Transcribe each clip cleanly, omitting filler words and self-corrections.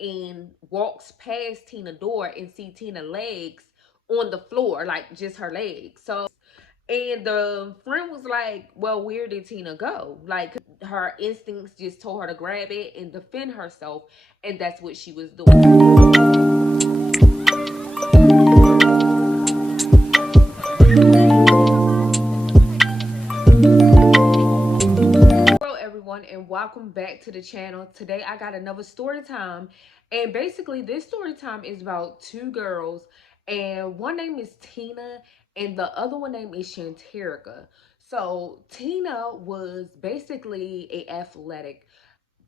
and walks past Tina's door and see Tina's legs on the floor, like just her legs. So, and the friend was like, well, where did Tina go? Like, her instincts just told her to grab it and defend herself, and that's what she was doing. Hello everyone, and welcome back to the channel. Today I got another story time, and basically this story time is about two girls, and one name is Tina and the other one name is Shanterrica. So Tina was basically a athletic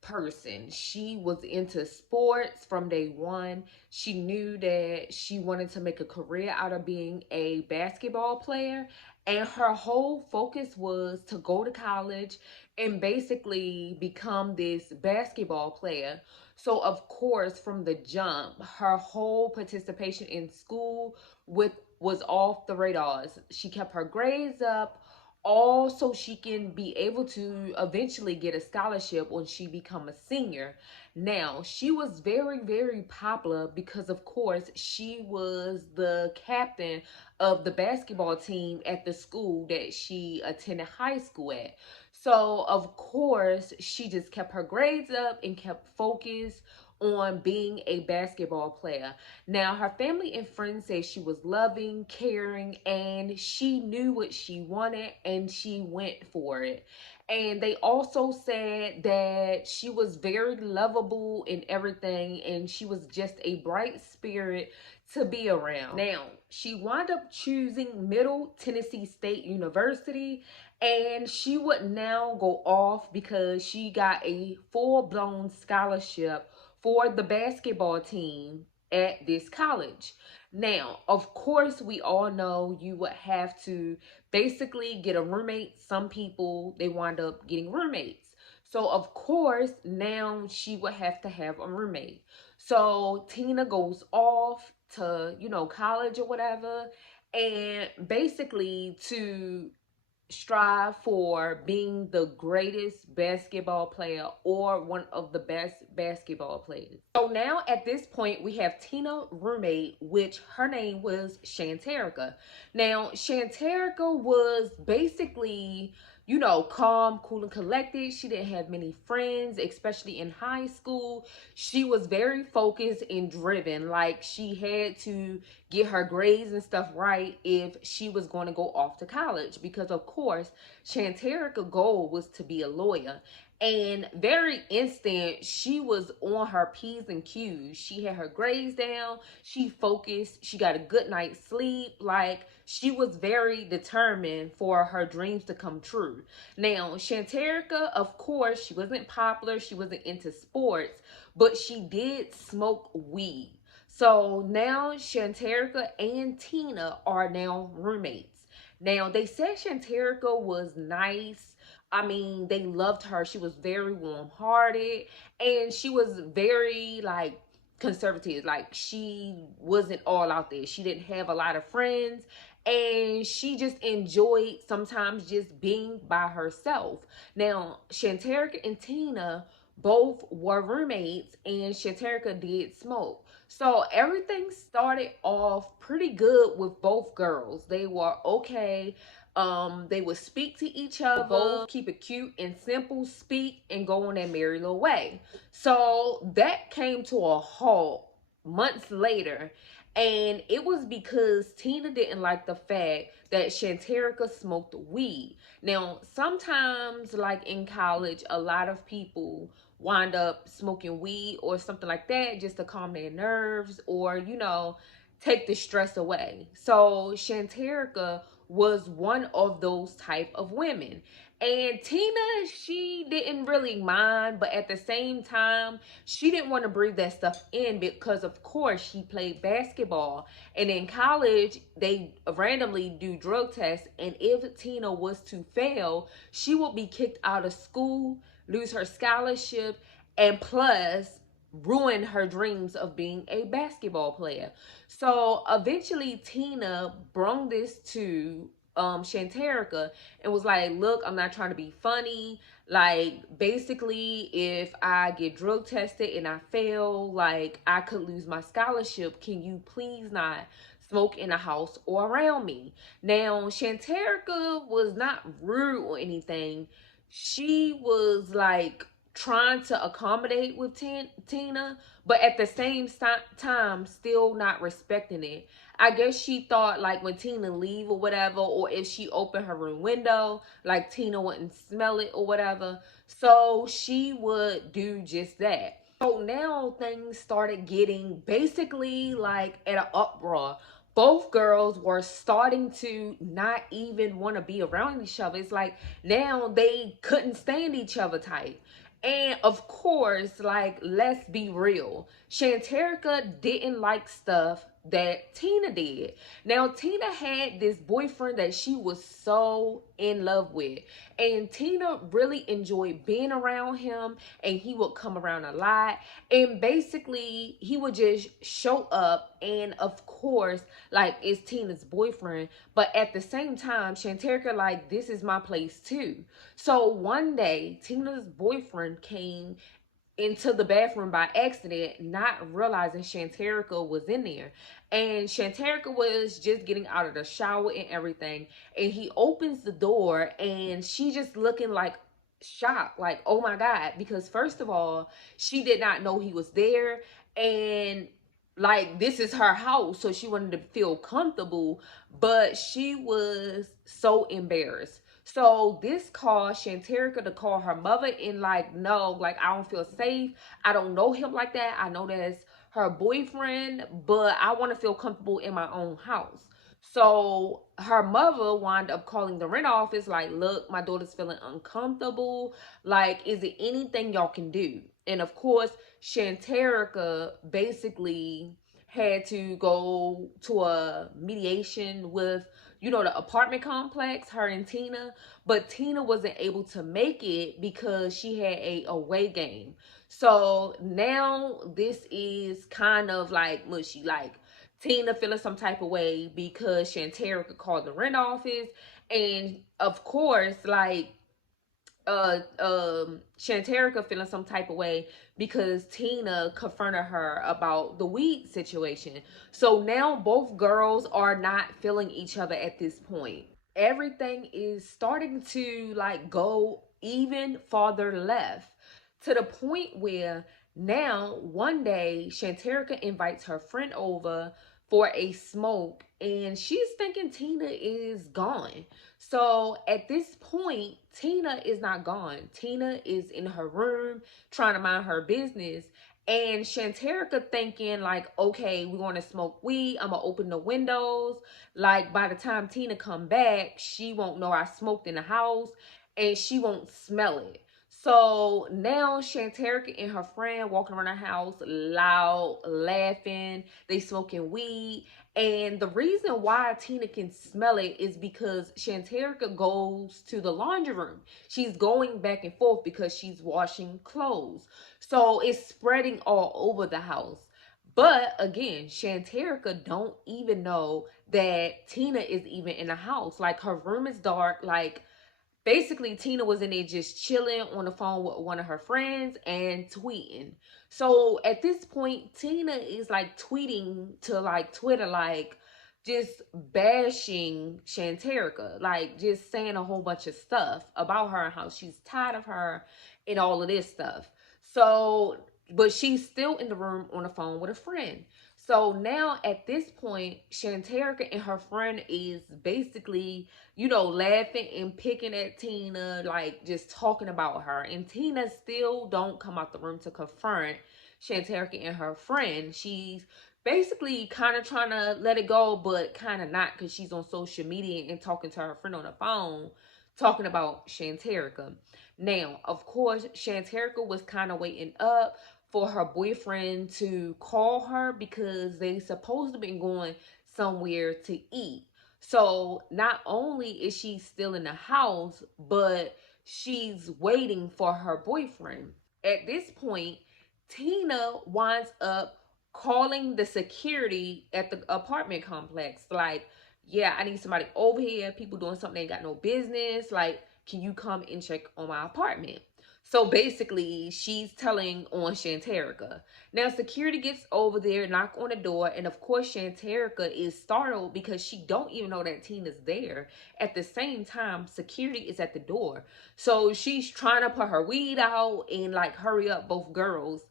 person. She was into sports from day one. She knew that she wanted to make a career out of being a basketball player, and her whole focus was to go to college and basically become this basketball player. So of course, from the jump, her whole participation in school with was off the radars. She kept her grades up, all so she can be able to eventually get a scholarship when she become a senior. Now, she was very popular because of course she was the captain of the basketball team at the school that she attended high school at. So of course she just kept her grades up and kept focused on being a basketball player. Now, her family and friends say she was loving, caring, and she knew what she wanted and she went for it. And they also said that she was very lovable in everything and she was just a bright spirit to be around. Now, she wound up choosing Middle Tennessee State University, and she would now go off because she got a full-blown scholarship for the basketball team at this college. Now, of course, we all know you would have to basically get a roommate. Some people, they wind up getting roommates. So, of course, now she would have to have a roommate. So, Tina goes off to, college or whatever, and basically to strive for being the greatest basketball player or one of the best basketball players. So now at this point we have Tina roommate, which her name was Shanterrica. Now Shanterrica was basically, calm, cool, and collected. She didn't have many friends, especially in high school. She was very focused and driven. Like, she had to get her grades and stuff right if she was going to go off to college, because of course Shanterica's goal was to be a lawyer. And very instant, she was on her P's and Q's. She had her grades down, she focused, she got a good night's sleep. Like, she was very determined for her dreams to come true. Now Shanterica, of course, she wasn't popular, she wasn't into sports, but she did smoke weed. So now Shanterrica and Tina are now roommates. Now, they said Shanterrica was nice. I mean, they loved her. She was very warm-hearted, and she was very, like, conservative. Like, she wasn't all out there. She didn't have a lot of friends, and she just enjoyed sometimes just being by herself. Now, Shanterrica and Tina both were roommates, and Shanterrica did smoke. So everything started off pretty good with both girls. They were okay. They would speak to each other, both keep it cute and simple, speak and go on their merry little way. So that came to a halt months later, and it was because Tina didn't like the fact that Shanterica smoked weed. Now, sometimes, like in college, a lot of people wind up smoking weed or something like that just to calm their nerves or, take the stress away. So Shanterica was one of those type of women. And Tina, she didn't really mind, but at the same time, she didn't want to breathe that stuff in because, of course, she played basketball. And in college, they randomly do drug tests. And if Tina was to fail, she would be kicked out of school, lose her scholarship, and plus ruin her dreams of being a basketball player. So eventually Tina brought this to Shanterica and was like, look, I'm not trying to be funny. Like, basically, if I get drug tested and I fail, like, I could lose my scholarship. Can you please not smoke in the house or around me? Now, Shanterica was not rude or anything. She was like trying to accommodate with Tina, but at the same time, still not respecting it. I guess she thought like when Tina leave or whatever, or if she opened her room window, like Tina wouldn't smell it or whatever. So she would do just that. So now things started getting basically like at an uproar. Both girls were starting to not even want to be around each other. It's like now they couldn't stand each other type. And of course, like, let's be real. Shanterica didn't like stuff that Tina did. Now, Tina had this boyfriend that she was so in love with. And Tina really enjoyed being around him. And he would come around a lot. And basically, he would just show up. And of course, like, it's Tina's boyfriend. But at the same time, Shanterica, like, this is my place too. So one day, Tina's boyfriend came into the bathroom by accident, not realizing Shanterica was in there. And Shanterica was just getting out of the shower and everything. And he opens the door and she just looking like shocked, like, oh my God. Because first of all, she did not know he was there. And like, this is her house, so she wanted to feel comfortable, but she was so embarrassed. So this caused Shanterica to call her mother and like, no, like, I don't feel safe. I don't know him like that. I know that's her boyfriend, but I want to feel comfortable in my own house. So her mother wound up calling the rent office, like, look, my daughter's feeling uncomfortable. Like, is it anything y'all can do? And of course, Shanterica basically had to go to a mediation with, you know, the apartment complex, her and Tina. But Tina wasn't able to make it because she had a away game. So now this is kind of like mushy. Like, Tina feeling some type of way because Shanterica called the rent office. And of course, like, Shanterica feeling some type of way because Tina confronted her about the weed situation. So now both girls are not feeling each other at this point. Everything is starting to like go even farther left, to the point where now one day Shanterica invites her friend over for a smoke and she's thinking Tina is gone. So at this point, Tina is not gone. Tina is in her room trying to mind her business. And Shanterica thinking like, okay, we want to smoke weed. I'm going to open the windows. Like, by the time Tina come back, she won't know I smoked in the house and she won't smell it. So now Shanterica and her friend walking around the house loud, laughing. They smoking weed. And the reason why Tina can smell it is because Shanterica goes to the laundry room. She's going back and forth because she's washing clothes. So it's spreading all over the house. But again, Shanterica don't even know that Tina is even in the house. Like, her room is dark. Like, basically Tina was in there just chilling on the phone with one of her friends and tweeting. So at this point, Tina is like tweeting to like Twitter, like just bashing Shanterica, like just saying a whole bunch of stuff about her and how she's tired of her and all of this stuff. So, but she's still in the room on the phone with a friend. So now at this point, Shanterica and her friend is basically, you know, laughing and picking at Tina, like just talking about her. And Tina still don't come out the room to confront Shanterica and her friend. She's basically kind of trying to let it go, but kind of not, because she's on social media and talking to her friend on the phone, talking about Shanterica. Now, of course, Shanterica was kind of waiting up for her boyfriend to call her because they supposed to be going somewhere to eat. So not only is she still in the house, but she's waiting for her boyfriend. At this point, Tina winds up calling the security at the apartment complex. Like, yeah, I need somebody over here. People doing something they ain't got no business. Like, can you come and check on my apartment? So basically, she's telling on Shanterrica. Now, security gets over there, knock on the door, and of course, Shanterrica is startled because she don't even know that Tina's there. At the same time, security is at the door. So she's trying to put her weed out and like hurry up both girls.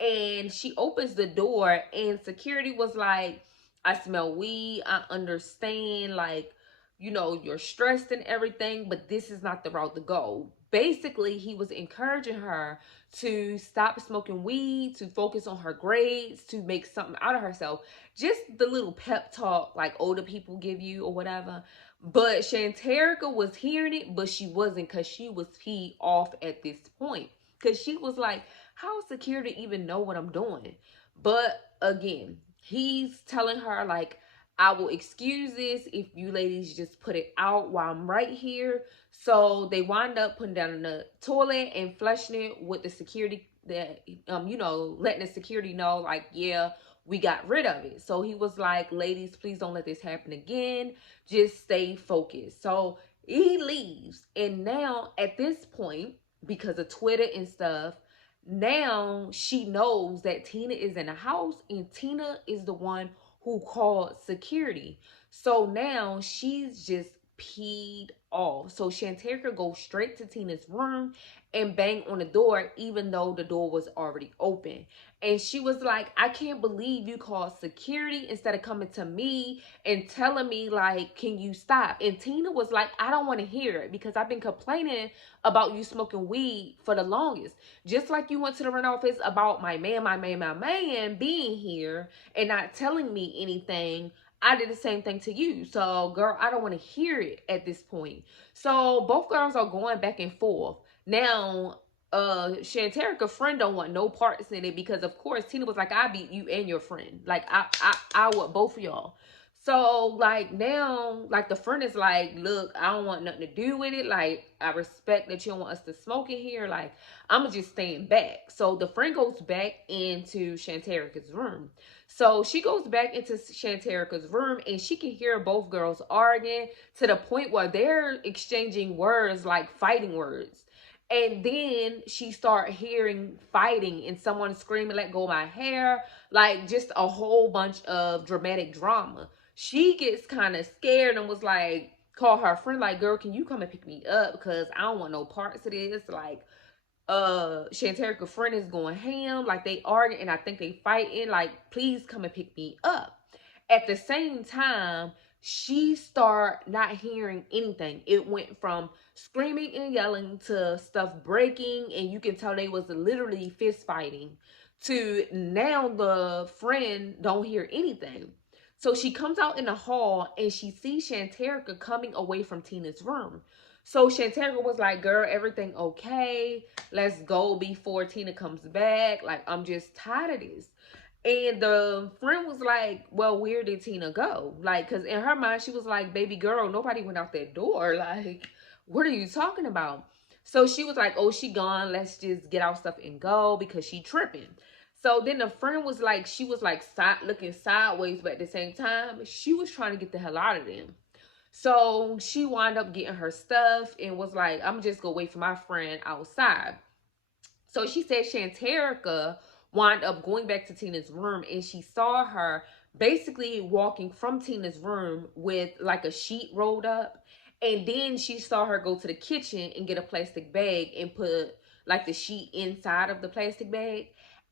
And she opens the door, and security was like, I smell weed. I understand, like, you know, you're stressed and everything, but this is not the route to go. Basically, he was encouraging her to stop smoking weed, to focus on her grades, to make something out of herself. Just the little pep talk like older people give you or whatever. But Shanterica was hearing it, but she wasn't, because she was peed off at this point. Because she was like, how is security even know what I'm doing? But again, he's telling her like, I will excuse this if you ladies just put it out while I'm right here. So they wind up putting down in the toilet and flushing it with the security that, you know, letting the security know like, yeah, we got rid of it. So he was like, ladies, please don't let this happen again. Just stay focused. So he leaves. And now at this point, because of Twitter and stuff, now she knows that Tina is in the house, and Tina is the one who called security. So now she's just peed off. So Shanterica goes straight to Tina's room and bang on the door, even though the door was already open. And she was like, I can't believe you called security instead of coming to me and telling me, like, can you stop? And Tina was like, I don't want to hear it because I've been complaining about you smoking weed for the longest. Just like you went to the rent office about my man being here and not telling me anything, I did the same thing to you. So, girl, I don't want to hear it at this point. So, both girls are going back and forth. Now, Shanterica friend don't want no parts in it because, of course, Tina was like, I beat you and your friend. Like, I want both of y'all. So, like, now, like, the friend is like, look, I don't want nothing to do with it. Like, I respect that you don't want us to smoke in here. Like, I'm just staying back. So, the friend goes back into Shanterica's room. So, she goes back into Shanterica's room, and she can hear both girls arguing to the point where they're exchanging words, like fighting words. And then she start hearing fighting and someone screaming, let go of my hair. Like, just a whole bunch of dramatic drama. She gets kind of scared and was like, call her friend, like, girl, can you come and pick me up? Because I don't want no parts of this. Like, Shanterica friend is going ham. Like, they arguing and I think they fighting. Like, please come and pick me up. At the same time, she start not hearing anything. It went from screaming and yelling to stuff breaking, and you can tell they was literally fist fighting, to now the friend don't hear anything. So she comes out in the hall and she sees Shanterica coming away from Tina's room. So Shanterica was like, girl, everything okay? Let's go before Tina comes back. Like, I'm just tired of this. And the friend was like, well, where did Tina go? Like, because in her mind, she was like, baby girl, nobody went out that door. Like, what are you talking about? So she was like, oh, she gone. Let's just get our stuff and go because she tripping. So then the friend was like, she was like looking sideways, but at the same time, she was trying to get the hell out of them. So she wound up getting her stuff and was like, I'm just gonna wait for my friend outside. So she said Shanterica wound up going back to Tina's room, and she saw her basically walking from Tina's room with like a sheet rolled up. And then she saw her go to the kitchen and get a plastic bag and put like the sheet inside of the plastic bag.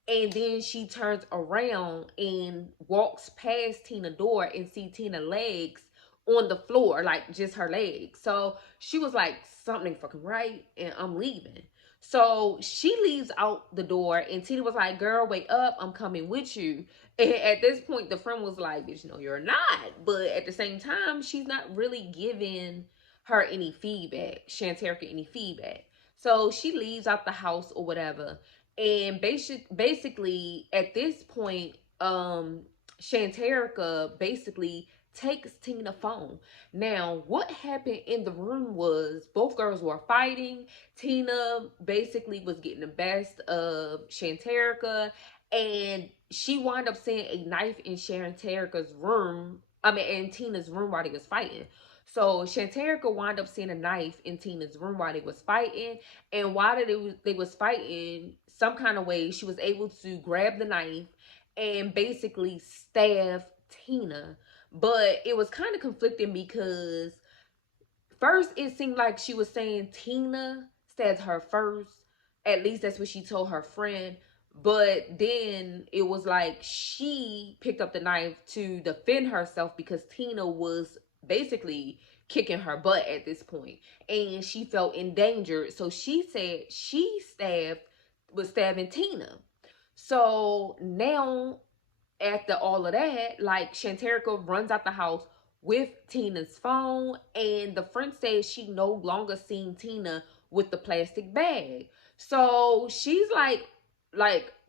And then she turns around and walks past Tina's door and see Tina's legs on the floor, like just her legs. So she was like, something fucking right, and I'm leaving. So she leaves out the door, and Tina was like, girl, wake up, I'm coming with you. And at this point, the friend was like, bitch, no, you're not. But at the same time, she's not really giving her any feedback, Shanterica any feedback. So she leaves out the house or whatever. And basically, at this point, Shanterica basically takes Tina phone. Now, what happened in the room was both girls were fighting. Tina basically was getting the best of Shanterica, and she wound up seeing a knife in Shanterica's room, in Tina's room while they was fighting. So Shanterica wound up seeing a knife in Tina's room while they was fighting, and while they was fighting, some kind of way she was able to grab the knife and basically stab Tina. But it was kind of conflicting because first it seemed like she was saying Tina stabbed her first. At least that's what she told her friend. But then it was like she picked up the knife to defend herself because Tina was basically kicking her butt at this point, and she felt endangered. So she said she was stabbing Tina. So now after all of that, like Shanterica runs out the house with Tina's phone, and the friend says she no longer seen Tina with the plastic bag. So she's like,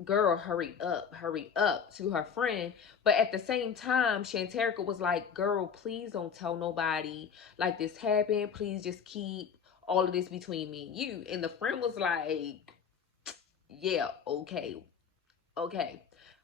girl, hurry up to her friend. But at the same time, Shanterica was like, girl, please don't tell nobody like this happened. Please just keep all of this between me and you. And the friend was like, yeah, okay.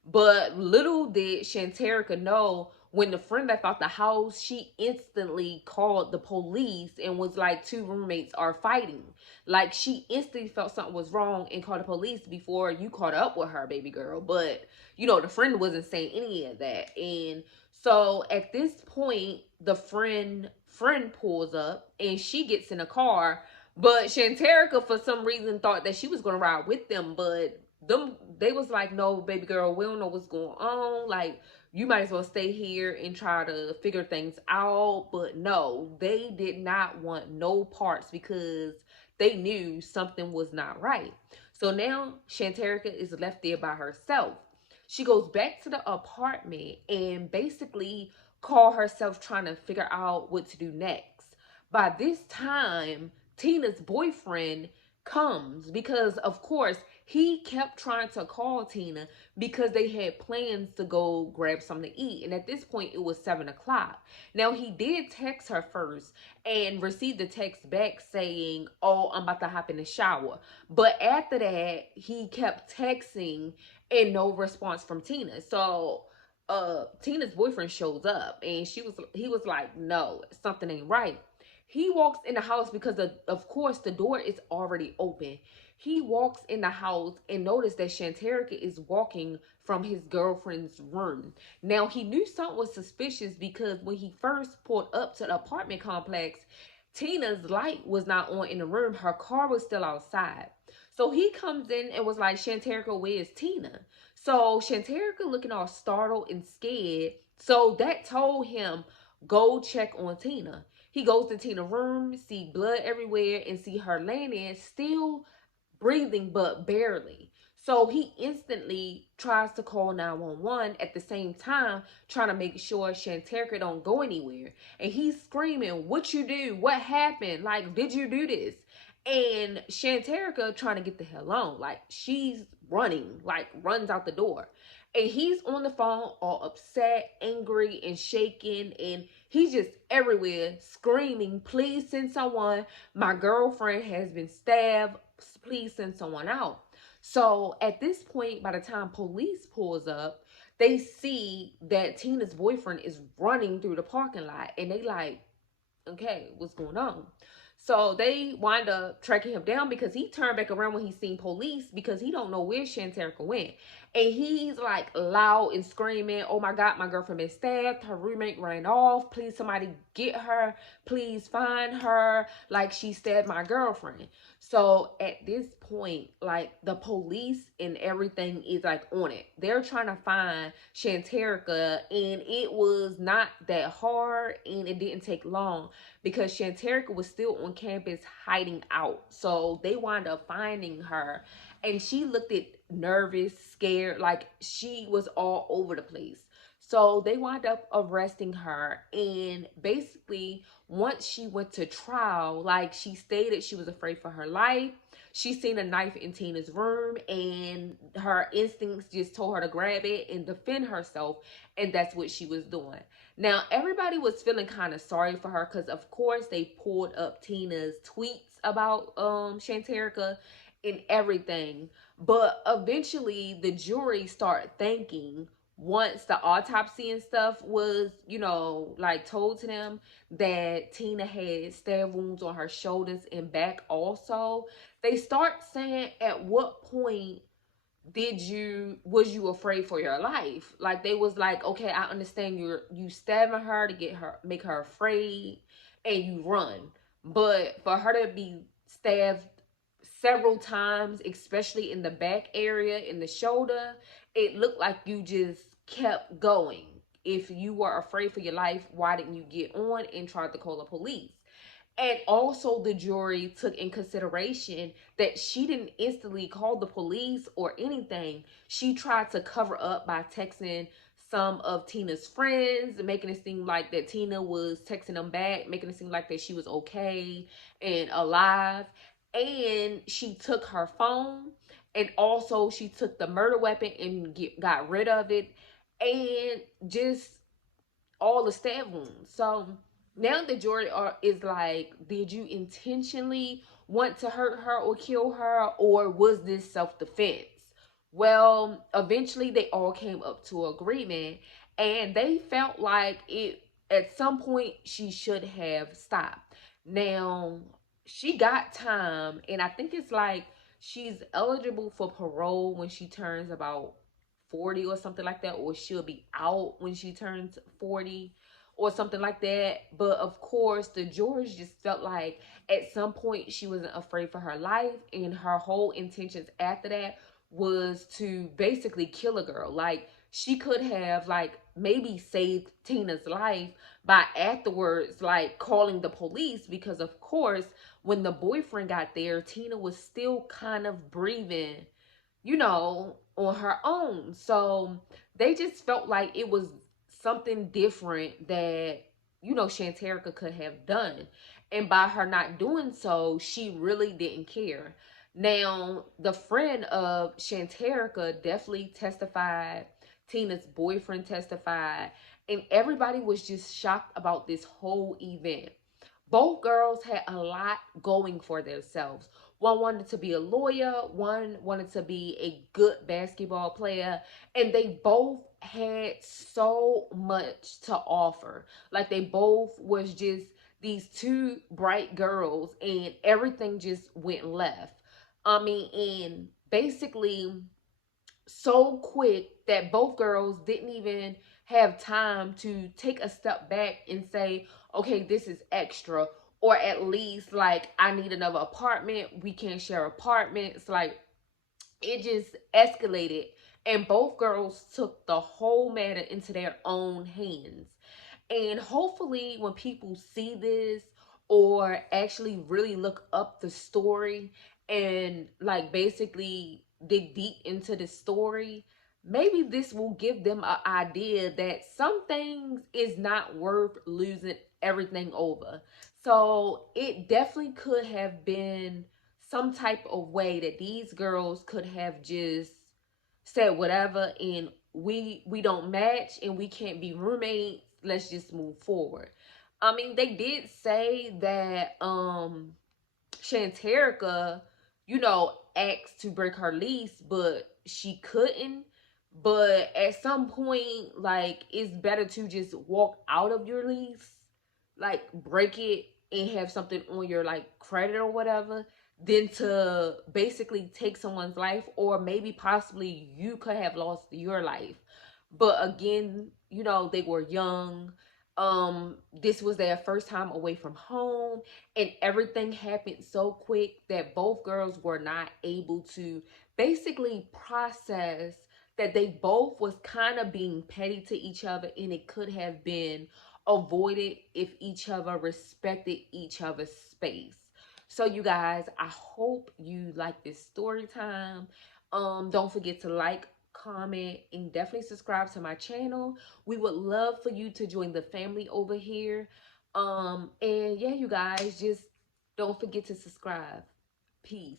But little did Shanterica know, when the friend left out the house, she instantly called the police and was like, two roommates are fighting. Like, she instantly felt something was wrong and called the police before you caught up with her, baby girl. But, the friend wasn't saying any of that. And so at this point, the friend pulls up and she gets in a car. But Shanterica, for some reason, thought that she was going to ride with them. But they was like, no, baby girl, we don't know what's going on. Like, you might as well stay here and try to figure things out. But no, they did not want no parts because they knew something was not right. So now Shanterica is left there by herself. She goes back to the apartment and basically call herself trying to figure out what to do next. By this time, Tina's boyfriend comes because, of course, he kept trying to call Tina because they had plans to go grab something to eat. And at this point, it was 7 o'clock. Now, he did text her first and received the text back saying, oh, I'm about to hop in the shower. But after that, he kept texting and no response from Tina. So Tina's boyfriend shows up and he was like, no, something ain't right. He walks in the house because of course the door is already open. He walks in the house and noticed that Shanterica is walking from his girlfriend's room. Now, he knew something was suspicious because when he first pulled up to the apartment complex, Tina's light was not on in the room. Her car was still outside. So he comes in and was like, Shanterica, where's Tina? So Shanterica looking all startled and scared. So that told him, go check on Tina. He goes to Tina's room, see blood everywhere, and see her laying there still breathing but barely. So he instantly tries to call 911 at the same time, trying to make sure Shanterica don't go anywhere. And he's screaming, what you do? What happened? Like, did you do this? And Shanterica trying to get the hell on. Like, she's running, like runs out the door. And he's on the phone all upset, angry, and shaking. And he's just everywhere screaming, please send someone. My girlfriend has been stabbed. Please send someone out. So at this point, by the time police pulls up, they see that Tina's boyfriend is running through the parking lot. And they like, okay, what's going on? So they wind up tracking him down because he turned back around when he seen police because he don't know where Shanterica went. And he's like loud and screaming, oh my God, my girlfriend been stabbed. Her roommate ran off. Please somebody get her. Please find her. Like, she stabbed my girlfriend. So at this point, like, the police and everything is like on it. They're trying to find Shanterica, and it was not that hard and it didn't take long because Shanterica was still on campus hiding out. So they wound up finding her and she looked nervous, scared, like she was all over the place. So they wound up arresting her, and basically once she went to trial, like, she stated she was afraid for her life. She seen a knife in Tina's room and her instincts just told her to grab it and defend herself, and that's what she was doing. Now, everybody was feeling kind of sorry for her because, of course, they pulled up Tina's tweets about Shanterica and everything. But eventually, the jury started thinking, once the autopsy and stuff was, like told to them that Tina had stab wounds on her shoulders and back also, they start saying, at what point was you afraid for your life? Like, they was like, okay, I understand you stabbing her to make her afraid, and you run, but for her to be stabbed several times, especially in the back area, in the shoulder, it looked like you just kept going. If you were afraid for your life, why didn't you get on and try to call the police? And also, the jury took in consideration that she didn't instantly call the police or anything. She tried to cover up by texting some of Tina's friends, making it seem like that Tina was texting them back, making it seem like that she was okay and alive. And she took her phone, and also she took the murder weapon and got rid of it, and just all the stab wounds. So now the jury is like, did you intentionally want to hurt her or kill her, or was this self-defense? Well, eventually they all came up to agreement, and they felt like it at some point she should have stopped. Now, she got time, and I think it's like she's eligible for parole when she turns about 40 or something like that, or she'll be out when she turns 40 or something like that. But of course, the jurors just felt like at some point she wasn't afraid for her life, and her whole intentions after that was to basically kill a girl. Like, she could have like maybe saved Tina's life by afterwards like calling the police, because of course when the boyfriend got there, Tina was still kind of breathing, on her own. So they just felt like it was something different that, Shanterrica could have done. And by her not doing so, she really didn't care. Now, the friend of Shanterrica definitely testified. Tina's boyfriend testified. And everybody was just shocked about this whole event. Both girls had a lot going for themselves. One wanted to be a lawyer, one wanted to be a good basketball player, and they both had so much to offer. Like, they both was just these two bright girls, and everything just went left. I mean, and basically so quick that both girls didn't even have time to take a step back and say, okay, this is extra, or at least like, I need another apartment, we can't share apartments. Like, it just escalated, and both girls took the whole matter into their own hands. And hopefully when people see this, or actually really look up the story and like basically dig deep into the story, maybe this will give them an idea that some things is not worth losing everything over. So it definitely could have been some type of way that these girls could have just said whatever, and we don't match and we can't be roommates, let's just move forward. I mean, they did say that Shanterica, asked to break her lease, but she couldn't. But at some point, like, it's better to just walk out of your lease, like break it and have something on your like credit or whatever, than to basically take someone's life, or maybe possibly you could have lost your life. But again, they were young. This was their first time away from home, and everything happened so quick that both girls were not able to basically process that they both was kind of being petty to each other, and it could have been avoided if each other respected each other's space. So you guys, I hope you like this story time. Don't forget to like, comment, and definitely subscribe to my channel. We would love for you to join the family over here. And yeah, you guys, just don't forget to subscribe. Peace.